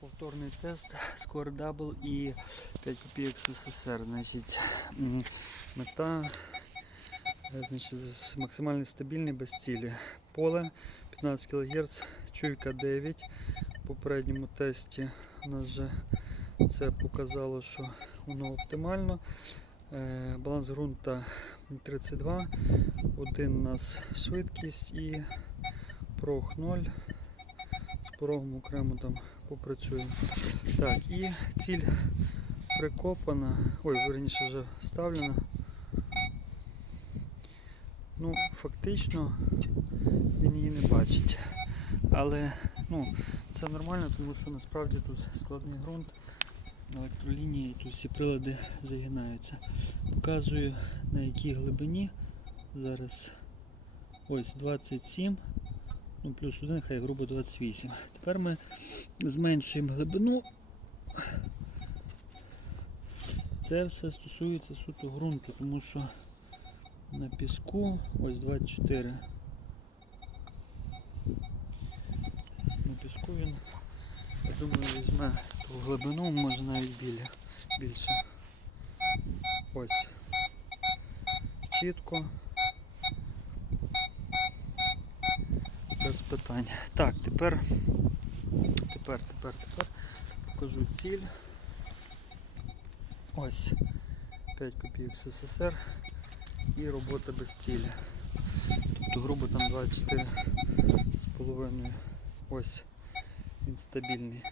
Повторний тест, скор дабл і 5 копійок СССР. Значить, мета е, значить, максимально стабільний без цілі. Поле 15 кГц, чуйка 9. В попередньому тесті у нас вже це показало, що воно оптимально. Е, Баланс ґрунта 32, один у нас швидкість і прох 0. З порогом окремо там попрацюємо. Так, і ціль прикопана. Ой, верніше вже вставлена. Ну, фактично він її не бачить. Але ну, це нормально, тому що насправді тут складний ґрунт, електролінії, тут всі прилади загинаються. Показую на якій глибині. Зараз ось 27, ну плюс 1, хай грубо 28. Тепер ми зменшуємо глибину. Це все стосується суто ґрунту, тому що на піску ось 24. На піску він, я думаю, візьме ту глибину, може навіть біля, більше. Ось. Чітко. Без питань. Так, тепер, тепер, тепер, тепер покажу ціль. Ось 5 копійок СССР і робота без цілі. Тобто грубо там 24 з половиною. Ось він стабільний.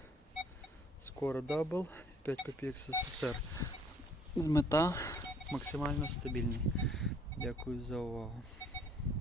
Скоро дабл, 5 копійок СССР. З мета максимально стабільний. Дякую за увагу.